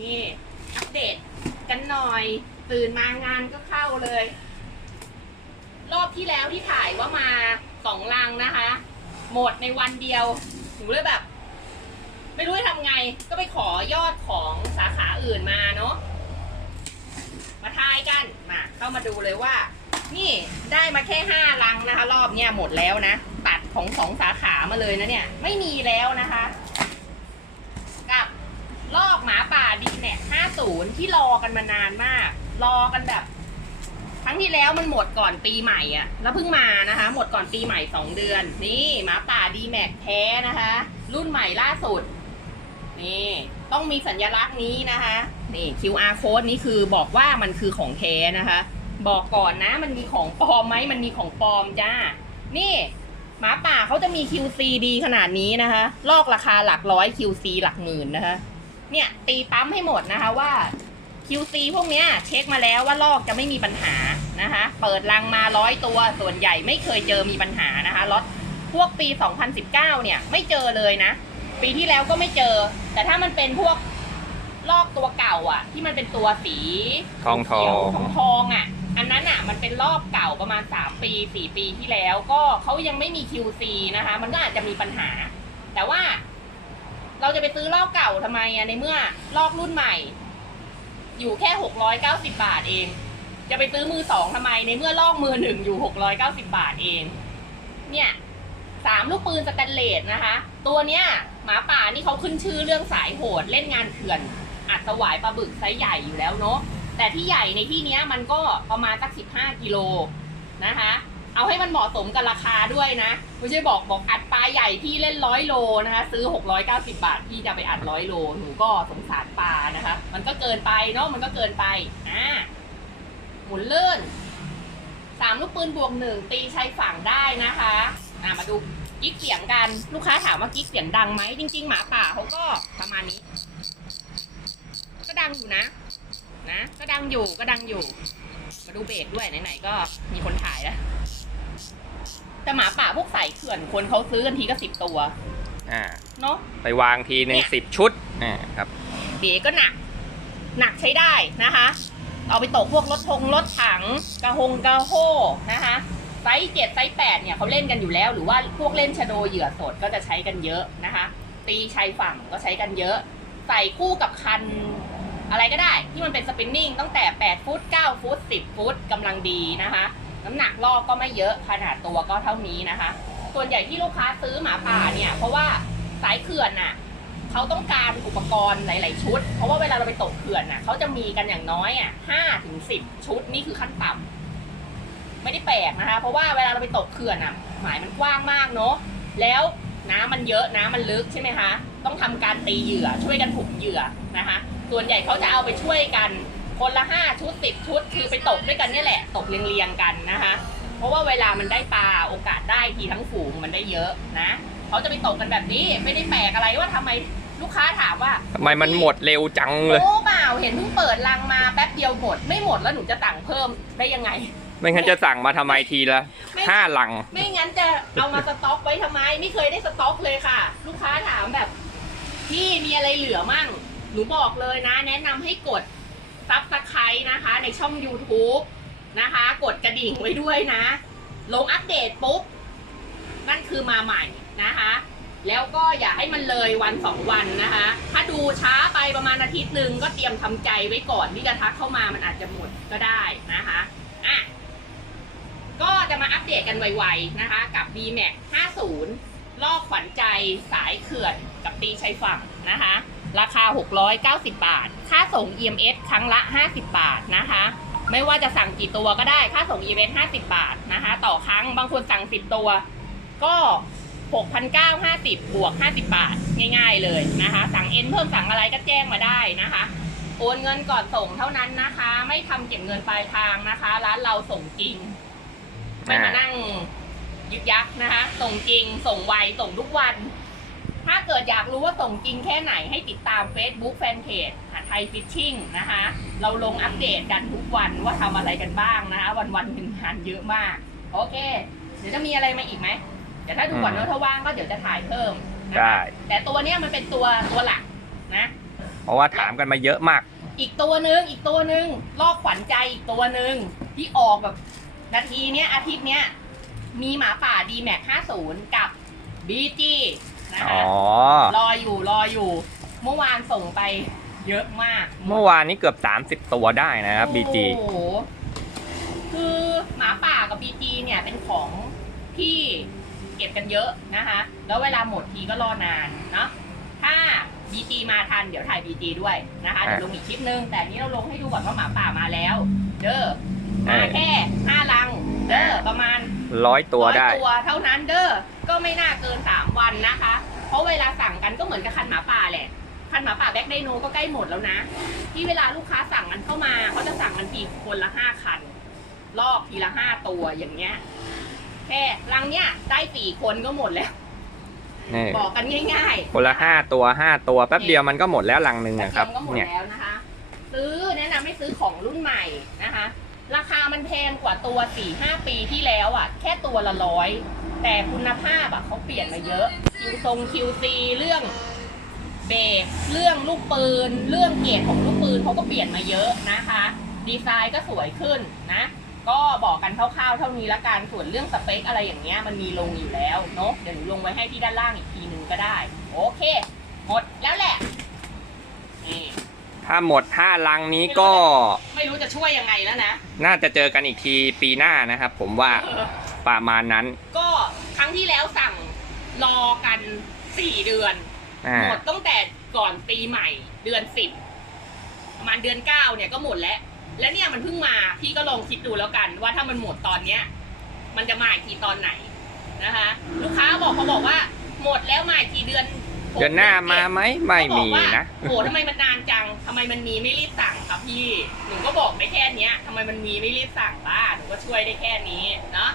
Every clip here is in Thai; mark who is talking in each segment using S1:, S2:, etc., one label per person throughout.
S1: นี่อัปเดตกันหน่อย ตื่นมางานก็เข้าเลย รอบที่แล้วที่ถ่ายว่ามาสองลังนะคะ หมดในวันเดียวหนูเลยแบบ ไม่รู้จะทำไง ก็ไปขอยอดของสาขาอื่นมาเนาะมาทายกันมาเข้ามาดูเลยว่า นี่ได้มาแค่ห้าลังนะคะ รอบเนี้ยหมดแล้วนะ ตัดของสองสาขามาเลยนะเนี่ย ไม่มีแล้วนะคะ กับลอกหมาป่าดีแน็ก 50 ที่รอกันมานานมาก รอกันแบบ ครั้งที่แล้วมันหมดก่อนปีใหม่อะแล้วเพิ่งมานะคะ หมดก่อนปีใหม่ 2 เดือน นี่หมาป่าดีแม็กแท้นะคะ รุ่นใหม่ล่าสุด นี่ ต้องมีสัญลักษณ์นี้นะคะ นี่ QR code นี้คือบอกว่ามันคือของแท้นะคะ บอกก่อนนะ มันมีของปลอมไหมมันมีของปลอมจ้า นี่หมาป่าเขาจะมี QC ดีขนาดนี้นะคะ ลอกราคาหลักร้อย QC หลักหมื่นนะคะ เนี่ยตีปั๊มให้หมดนะคะว่า QC พวกเนี้ยเช็คมาแล้วว่าลอกจะไม่มีปัญหานะคะ เปิดรังมาร้อยตัวส่วนใหญ่ไม่เคยเจอมีปัญหานะคะล็อตพวกปี 2019 เนี่ยไม่เจอเลยนะ ปีที่แล้วก็ไม่เจอ แต่ถ้ามันเป็นพวกลอกตัวเก่าอะ ที่มันเป็นตัวสีทองทองเขียวทองทองอะ อันนั้นอะ มันเป็นรอบเก่าประมาณ 3 ปี 4 ปีที่แล้ว ก็เขายังไม่มี QC นะคะ มันก็อาจจะมีปัญหา แต่ว่า เราจะไปซื้อลอกเก่าทำไมอะในเมื่อลอกรุ่นใหม่ อยู่แค่690บาทเอง จะไปซื้อมือสองทำไม ในเมื่อลอกมือหนึ่งอยู่690บาทเอง เนี่ยสามลูกปืนสแตนเลสนะคะ ตัวเนี้ยหมาป่านี่เขาขึ้นชื่อเรื่องสายโหดเล่นงานเถื่อน อัดสวายปลาบึกไซส์ใหญ่อยู่แล้วเนาะแต่ที่ใหญ่ในที่เนี้ยมันก็ประมาณสัก15กิโลนะคะ เอาให้มันเหมาะสมกับราคาด้วยนะ ไม่ใช่บอกบอกอัดปลาใหญ่พี่เล่นร้อยโลนะคะ ซื้อ 690 บาทพี่จะไปอัดร้อยโลหนูก็สงสารปลานะคะ มันก็เกินไปเนาะมันก็เกินไปอ่าหมุนเลื่อนสามลูกปืนบวกหนึ่งตีใช้ฝั่งได้นะคะอ่ามาดูกิ๊กเสียงกันลูกค้าถามว่ากิ๊กเสียงดังไหมจริง ๆ หมาป่าเขาก็ประมาณนี้ ก็ดังอยู่นะ นะ ก็ดังอยู่ก็ดังอยู่ มาดูเบสด้วยไหนๆก็มีคนถ่ายแล้วแต่หมาป่าพวกสายเขื่อนคนเขาซื้อกันทีก็สิบตัว
S2: อ่าเนาะ ไปวางทีหนึ่งสิบชุด
S1: อ่าครับเบสก็หนัก หนักใช้ได้นะคะ เอาไปตกพวกรถทงรถถัง กระหงกระโฮนะคะไซส์เจ็ดไซส์แปดเนี่ยเขาเล่นกันอยู่แล้ว หรือว่าพวกเล่นชะโดเหยื่อสดก็จะใช้กันเยอะนะคะ ตีชายฝั่งก็ใช้กันเยอะ ใส่คู่กับคัน อะไรก็ได้ที่มันเป็นสปินนิ่งตั้งแต่ 8 ฟุต 9 ฟุต 10 ฟุตกำลังดีนะคะ น้ำหนักลอกก็ไม่เยอะขนาดตัวก็เท่านี้นะคะ ส่วนใหญ่ที่ลูกค้าซื้อหมาป่าเนี่ย เพราะว่าสายเขื่อนน่ะเขาต้องการอุปกรณ์หลาย ๆ ชุด เพราะว่าเวลาเราไปตกเขื่อนน่ะเขาจะมีกันอย่างน้อยอะห้าถึงสิบชุดนี่คือขั้นต่ำไม่ได้แปลกนะคะ เพราะว่าเวลาเราไปตกเขื่อนอะหมายมันกว้างมากเนาะแล้วน้ำมันเยอะน้ำมันลึกใช่ไหมคะ ต้องทำการตีเหยื่อช่วยกันผูกเหยื่อนะคะ ส่วนใหญ่เขาจะเอาไปช่วยกัน คนละห้าชุดสิบชุด คือไปตกด้วยกันเนี่ยแหละ ตกเรียงๆกันนะคะ เพราะว่าเวลามันได้ปลาโอกาสได้ทีทั้งฝูงมันได้เยอะนะเขาจะไปตกกันแบบนี้ไม่ได้แปลกอะไรว่าทำไมลูกค้าถามว่า
S2: ทำไมมันหมดเร็วจังเลย
S1: โอ้เปล่าเห็นเพิ่งเปิดรังมาแป๊บเดียวหมดไม่หมดแล้วหนูจะสั่งเพิ่มได้ยังไง
S2: ไม่งั้นจะสั่งมาทำไมทีละไม่ห้าหลัง
S1: ไม่งั้นจะเอามาสต็อกไว้ทำไม ไม่เคยได้สต็อกเลยค่ะ ลูกค้าถามแบบพี่มีอะไรเหลือมั่ง หนูบอกเลยนะ แนะนำให้กดซับสไครต์นะคะ ในช่อง YouTube นะคะ กดกระดิ่งไว้ด้วยนะ ลงอัปเดตปุ๊บ นั่นคือมาใหม่นะคะ แล้วก็อย่าให้มันเลยวันสองวันนะคะ ถ้าดูช้าไปประมาณอาทิตย์หนึ่งก็เตรียมทำใจไว้ก่อนที่จะทักเข้ามามันอาจจะหมดก็ได้นะคะอะก็จะมาอัปเดตกันไวๆนะคะ กับ b m a x 50ลอกขวัญใจสายเขื่อนกับตีชายฝั่งนะคะ ราคา 690 บาท ค่าส่ง EMS ครั้งละ 50 บาทนะคะ ไม่ว่าจะสั่งกี่ตัวก็ได้ ค่าส่ง EMS 50 บาทนะคะ ต่อครั้ง บางคนสั่ง 10 ตัว ก็ 6,950 บวก 50 บาท ง่าย ๆ เลยนะคะ สั่งเอ็นเพิ่มสั่งอะไรก็แจ้งมาได้นะคะ โอนเงินก่อนส่งเท่านั้นนะคะ ไม่ทำเก็บเงินปลายทางนะคะ ร้านเราส่งจริง ไม่มานั่งยึกยักนะคะ ส่งจริง ส่งไว ส่งทุกวัน ถ้าเกิดอยากรู้ว่าส่งจริงแค่ไหนให้ติดตาม Facebook Fanpage หาไทยฟิชชิ่งนะคะ เราลงอัปเดตกันทุกวันว่าทำอะไรกันบ้างนะคะ วันวันๆหนึ่งงานเยอะมาก โอเค เดี๋ยวจะมีอะไรมาอีกไหมเดี๋ยวถ้าดูก่อนว่าถ้าว่างก็เดี๋ยวจะถ่ายเพิ่มนะคะได้ แต่ตัวเนี้ยมันเป็นตัวตัวหลักนะ
S2: เพราะว่าถามกันมาเยอะมาก
S1: อีกตัวหนึ่งอีกตัวหนึ่งลอกขวัญใจอีกตัวหนึ่งที่ออกแบบนาทีเนี้ยอาทิตย์เนี้ยมีหมาป่าดีแม็ก50 กับบีจี นะอ๋คะอรออยู่รออยู่ เมื่อวานส่งไปเยอะมาก
S2: เมื่อวานนี้เกือบ 30 ตัวได้นะครับ BG โอ้โห
S1: คือหมาป่ากับบีจีเนี่ยเป็นของที่เก็บกันเยอะนะคะ แล้วเวลาหมดทีก็รอนานเนาะถ้าบีจีมาทันเดี๋ยวถ่ายบีจีด้วยนะคะเดี๋ยวลงอีกคลิปนึง แต่อันนี้เราลงให้ดูก่อนว่าหมาป่ามาแล้ว เด้อมาแค่ห้าลัง เด้อประมาณ
S2: ร้อยตัวได้ร
S1: ้อยตัวเท่านั้นเด้อ ก็ไม่น่าเกิน 3 วันนะคะ เพราะเวลาสั่งกันก็เหมือนกับคันหมาป่าแหละ คันหมาป่าแบ็คไดโนก็ใกล้หมดแล้วนะ ที่เวลาลูกค้าสั่งกันเข้ามาเขาจะสั่งกันทีคนละห้าคัน ลอกทีละห้าตัวอย่างเงี้ย แค่ลังเนี้ยได้สี่คนก็หมดแล้ว นี่บอกกันง่าย
S2: คนละห้าตัวห้าตัวแป๊บเดียวมันก็หมดแล้วลังหนึ่งๆแต่อะครับเท
S1: ียมก็หมดเนี่ยแล้วนะคะ ซื้อแนะนำให้ซื้อของรุ่นใหม่นะคะ ราคามันแพงกว่าตัวสี่ห้าปีที่แล้วอะ แค่ตัวละร้อย แต่คุณภาพอะเขาเปลี่ยนมาเยอะ คิวทรงคิวซีเรื่องเบรกเรื่องลูกปืน เรื่องเกรดของลูกปืนเขาก็เปลี่ยนมาเยอะนะคะ ดีไซน์ก็สวยขึ้นนะ ก็บอกกันคร่าวๆเท่านี้ละกันส่วนเรื่องสเปคอะไรอย่างเงี้ยมันมีลงอยู่แล้วเนาะเดี๋ยวหนูลงไว้ให้ที่ด้านล่างอีกทีหนึ่งก็ได้ โอเค หมดแล้วแหละ
S2: นี่ถ้าหมดห้าลังนี้ก็
S1: ไม่รู้จะช่วยยังไงแล้วนะ
S2: น่าจะเจอกันอีกทีปีหน้านะครับผมว่าเออประมาณนั้น
S1: ก็ค รั้งที่แล้วสั่งรอกันสี่เดือน อ่าหมดตั้งแต่ก่อนปีใหม่เดือนสิบประมาณเดือนเก้าเนี่ยก็หมดแล้ว แล้วเนี่ยมันเพิ่งมาพี่ก็ลองคิดดูแล้วกัน ว่าถ้ามันหมดตอนเนี้ย มันจะมาอีกทีตอนไหนนะคะ ลูกค้าบอกเขาบอกว่าหมดแล้วมาอีกทีเดือน
S2: กเดือนหน้ามาไหมไม่มีเขาบอกว่านะ
S1: โอ้ทำไมมันนานจังทำไมมันมีไม่รีบสั่งครับพี่หนูก็บอกได้แค่เนี้ยทำไมมันมีไม่รีบสั่งบ้าหนูก็ช่วยได้แค่นี้เนาะ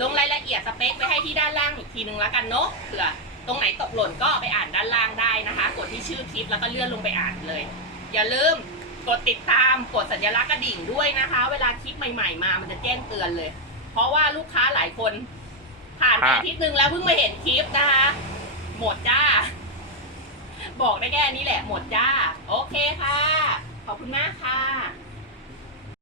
S1: ลงรายละเอียดสเปคไว้ให้ที่ด้านล่างอีกทีนึงแล้วกันเนาะเผื่อตรงไหนตกหล่นก็ไปอ่านด้านล่างได้นะคะ กดที่ชื่อคลิปแล้วก็เลื่อนลงไปอ่านเลย อย่าลืมกดติดตามกดสัญลักษณ์กระดิ่งด้วยนะคะ เวลาคลิปใหม่ๆมามันจะแจ้งเตือนเลย เพราะว่าลูกค้าหลายคน ผ่านไปอาทิตย์หนึ่งแล้วเพิ่งมาเห็นคลิปนะคะ หมดจ้า บอกได้แค่นี้แหละหมดจ้า โอเคค่ะ ขอบคุณมากค่ะ